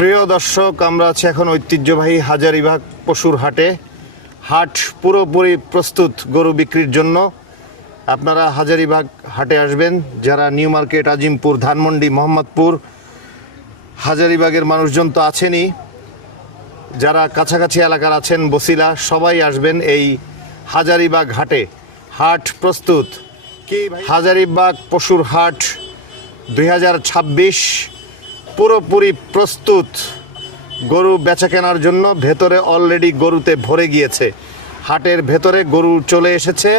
প্রিয় দর্শক, আমরা আছি এখন ঐতিহ্যবাহী হাজারীবাগ পশুর হাটে। হাট পুরোপুরি প্রস্তুত গরু বিক্রির জন্য। আপনারা হাজারীবাগ হাটে আসবেন যারা নিউ মার্কেট, আজিমপুর, ধানমন্ডি, মোহাম্মদপুর, হাজারীবাগের মানুষজন তো আছেনই, যারা কাছাকাছি এলাকার আছেন, বসিলা, সবাই আসবেন এই হাজারীবাগ হাটে। হাট প্রস্তুত। কি হাজারীবাগ পশুর হাট 2026 পুরোপুরি প্রস্তুত গরু বেচা কেনার জন্য। ভেতরে অলরেডি গরুতে ভরে গিয়েছে। হাটের ভেতরে গরু চলে এসেছে।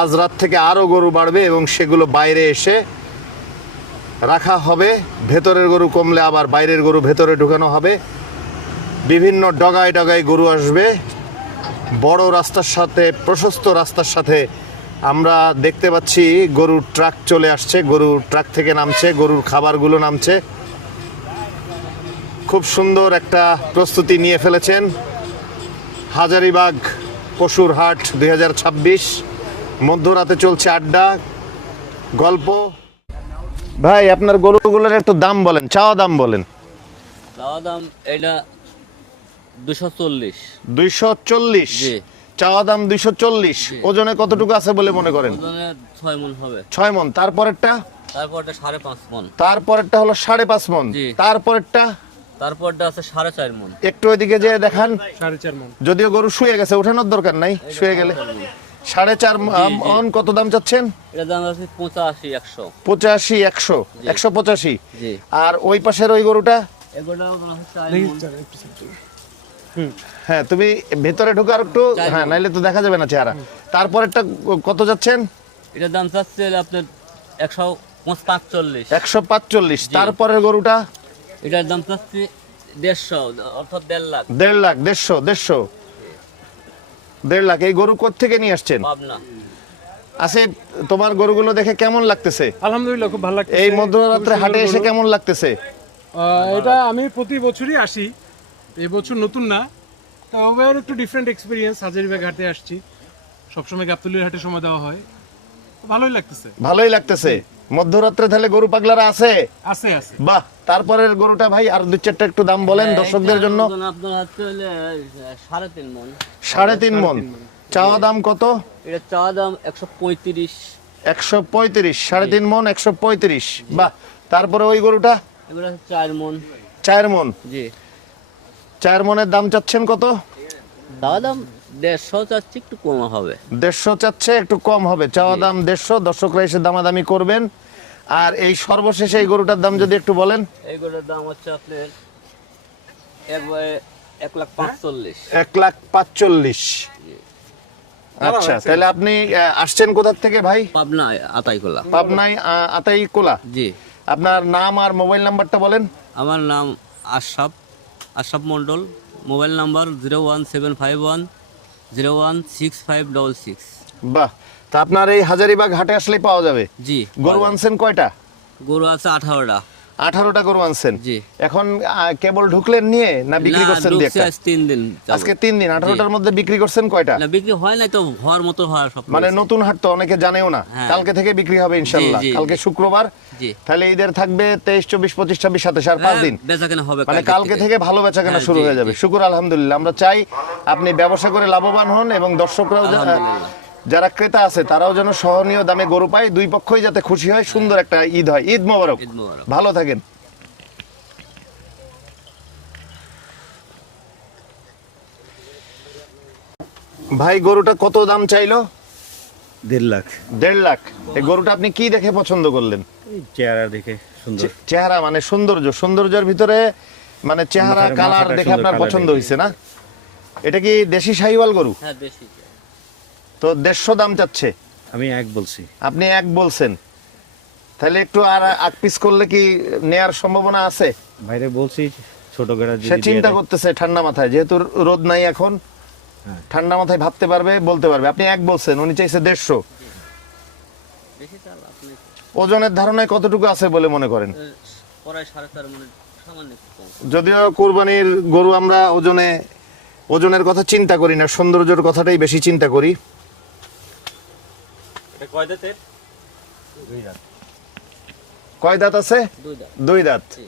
আজ রাত থেকে আরও গরু বাড়বে এবং সেগুলো বাইরে এসে রাখা হবে। ভেতরের গরু কমলে আবার বাইরের গরু ভেতরে ঢুকানো হবে। বিভিন্ন ডগায় ডগায় গরু আসবে। বড় রাস্তার সাথে, প্রশস্ত রাস্তার সাথে আমরা দেখতে পাচ্ছি গরুর ট্রাক চলে আসছে। গরুর ট্রাক থেকে নামছে, গরুর খাবারগুলো নামছে। খুব সুন্দর একটা প্রস্তুতি নিয়ে ফেলেছেন হাজারীবাগ পশুর হাট 2026। মধ্যরাতে চলছে আড্ডা, গল্প। ভাই, আপনার গরুগুলোর একটু দাম বলেন, চাওয়া দাম বলেন। চাওয়া দাম এটা 240। 240? চাওয়া দাম 240। ওজনে কতটুকু আছে বলে মনে করেন? ওজনে 6 মণ হবে। 6 মণ। তারপরেরটা? তারপরটা 5.5 মণ। তারপরেরটা হলো 5.5 মণ। তারপরেরটা? তারপরটা আছে 4.5 মণ। একটু ওইদিকে যে দেখান। 4.5 মণ। যদিও গরু শুয়ে গেছে, ওঠানোর দরকার নাই, শুয়ে গেলে। 4.5 মণ। কত দাম চাচ্ছেন? এটা দাম আছে 85, 100। 85, 100, 185। জি। আর ওই পাশের ওই গরুটা? এগুলো হচ্ছে 4 মণ। হ্যাঁ, তুমি ভেতরে ঢুকে আর একটু, হ্যাঁ, নাইলে তো দেখা যাবে না চেহারা। তারপরেরটা কত যাচ্ছেন? এটার দাম চাচ্ছে আপনার 145। 145। তারপরের গরুটা? এটার দাম চাচ্ছে 150, অর্থাৎ 1.5 লাখ। 1.5 লাখ। 1.5 লাখ। এই গরু কোত্থেকে নিয়ে আসছেন? পাবনা। আছে। তোমার গরুগুলো দেখে কেমন লাগতেছে? আলহামদুলিল্লাহ, খুব ভালো লাগছে। এই মধ্যরাত্রে হাটে এসে কেমন লাগতেছে? এটা আমি প্রতি বছরই আসি, এই বছর নতুন না, তবে আর একটু ডিফারেন্ট এক্সপিরিয়েন্স। হাজারীবাগ হাটে আসছি, সবসময় গাবতলীর হাটে সময় দেওয়া হয়, ভালোই লাগতেছে। ভালোই লাগতেছে। মধ্যরাত্রে তাহলে গরু পাগলারা আছে? আছে আছে। বাহ। তারপরের গরুটা ভাই, আর দুই চারটা একটু দাম বলেন দর্শকদের জন্য। ওজন আপনার হচ্ছে 3.5 মণ। 3.5 মণ। চাওয়া দাম কত? এটা চাওয়া দাম 135। 135। 3.5 মণ, 135। বাহ। তারপরে ওই গরুটা? এগুলো 4 মণ। 4 মণ। জি। 4 মণের দাম চাচ্ছেন কত? চাওয়া দাম 150 চাচ্ছি, একটু কম হবে। 150 চাচ্ছে, একটু কম হবে। চাওয়া দাম 150। দর্শকরা এসে দামাদামি করবেন। আর এই সর্বশেষে এই গরুটার দাম যদি একটু বলেন। এইগুলোর দাম হচ্ছে আপনার 1,45,00,000। 1,45,00,000। আচ্ছা, তাহলে আপনি আসছেন কোথা থেকে ভাই? পাবনা, আতাইকোলা। পাবনায়, আতাইকোলা। জি। আপনার নাম আর মোবাইল নাম্বারটা বলেন। আমার নাম আশরাফ মণ্ডল। Mobile number 01751016566। বাহ। তা আপনার এই হাজারীবাগ হাটে আসলেই পাওয়া যাবে। জি। গরু আনছেন কয়টা? গরু আছে 18টা। 18টা গরু আনছেন। জি। এখন কেবল ঢুকলেন নিয়ে, না বিক্রি করছেন? ঢুকছে আজ 3 দিন যাবত। আজকে 3 দিন। 18টার মধ্যে বিক্রি করছেন কয়টা? না, বিক্রি হয় নাই তো, হওয়ার মতো হয় সব। মানে নতুন হাট তো, অনেকে জানেও না। হ্যাঁ। কালকে থেকে বিক্রি হবে ইনশাআল্লাহ। জি, জি, কালকে জি। শুক্রবার। জি। তাহলে ঈদের থাকবে 23, 24, 25, 26, 27, আর 5 দিন। বেচাকেনা হবে মানে কালকে থেকে ভালো বেচাকেনা হ্যাঁ, শুরু জি, হয়ে যাবে। জি। শুকুর আলহামদুলিল্লাহ। আমরা চাই আপনি ব্যবসা করে লাভবান হন এবং দর্শকরাও আলহামদুলিল্লাহ। যারা ক্রেতা আছে তারাও যেন সহনীয় দামে গরু পায়। দুই পক্ষই যাতে খুশি হয়, সুন্দর একটা ঈদ হয়। ঈদ মোবারক। ঈদ মোবারক। ভালো থাকেন। ভাই, গরুটা কত দাম চাইলো? 1.5 লাখ। 1.5 লাখ। এই গরুটা আপনি কি দেখে পছন্দ করলেন? এই চেহারা দেখে সুন্দর। চেহারা মানে সৌন্দর্যের ভিতরে, মানে চেহারা, কালার দেখে আপনার পছন্দ হয়েছে না? এটা কি দেশি শাহিওয়াল গরু? হ্যাঁ, দেশি। তো 150 দাম চাচ্ছে। আমি এক বলছি। আপনি 1 বলছেন। তাহলে একটু আর 8 পিস করলে কি নেয়ার সম্ভাবনা আছে? বাইরে বলছি ছোট গেড়া সে চিন্তা করতেছে ঠান্ডা মাথায়, যেহেতু রোদ নাই এখন। হ্যাঁ। ঠান্ডা মাথায় ভাবতে পারবে, বলতে পারবে। আপনি 1 বলছেন, উনি চাইছে 150। বেশি চাল আপনি ওজনের ধারণায় কতটুকু আছে বলে মনে করেন? প্রায় 4.5 মণ, সামান্য একটু কম। যদিও কুরবানির গরু আমরা ওজনের কথা চিন্তা করি না, সৌন্দর্যের কথাটাই বেশি চিন্তা করি। কয় দাঁত আছে? 2 দাঁত। 2 দাঁত। জি।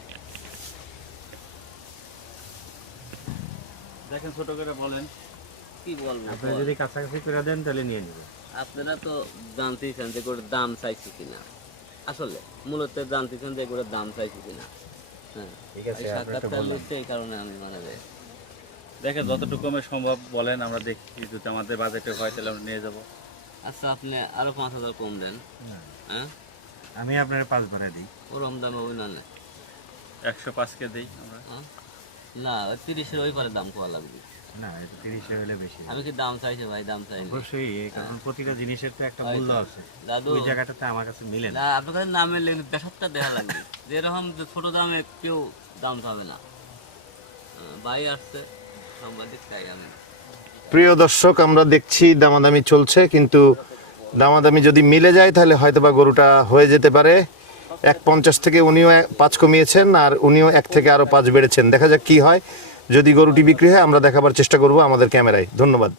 দেখেন ছোট করে বলেন, কি বলবো আপনি বল। যদি কাছাকাছি করে দেন তাহলে নিয়ে নেব। আপনারা তো জানতেইছেন যে গরুর দাম চাইছি কিনা, আসলে মূলত জানতেছেন যে গরুর দাম চাইছি কিনা। হ্যাঁ, ঠিক আছে, এই আপনি একটু সাক্ষাৎকার বলেন। লিখতে এই কারণে আমি মানে দেখেন যতটুকু আমার সম্ভব বলেন, আমরা দেখি যদি আমাদের বাজেটে হয় তাহলে আমরা নিয়ে যাব। আচ্ছা আপনি আরো 5,000 কম দেন। হ্যাঁ, আমি আপনার 5 ভরে দিই, ওরম দামে ওই না নেই। 105 কে দিই আমরা। হ্যাঁ? না, ওই 30-এর ওই পারে দাম কোয়া লাগবে। না, এটা 30 হলে বেশি। আমি কি দাম চাইছি ভাই, দাম চাইনি। অবশ্যই, কারণ প্রতিটা জিনিসের তো একটা মূল্য আছে। দাদু, ওই জায়গাটাতে আমার কাছে মিলে না। না আপনার কাছে নামে লেগে দেশটা দেখা লাগবে যেরকম যে ছোট দামে কেউ দাম পাবে না। ভাই আসছে সাংবাদিক, তাই আমি প্রিয় দর্শক, আমরা দেখছি দামাদামি চলছে, কিন্তু দামাদামি যদি মিলে যায় তাহলে হয়তোবা গরুটা হয়ে যেতে পারে। 1.50 থেকে উনিও 5 কমিয়েছেন, আর উনিও 1 থেকে আরো 5 বেড়েছেন। দেখা যাক কি হয়। যদি গরুটি বিক্রি হয় আমরা দেখাবার চেষ্টা করব আমাদের ক্যামেরায়। ধন্যবাদ।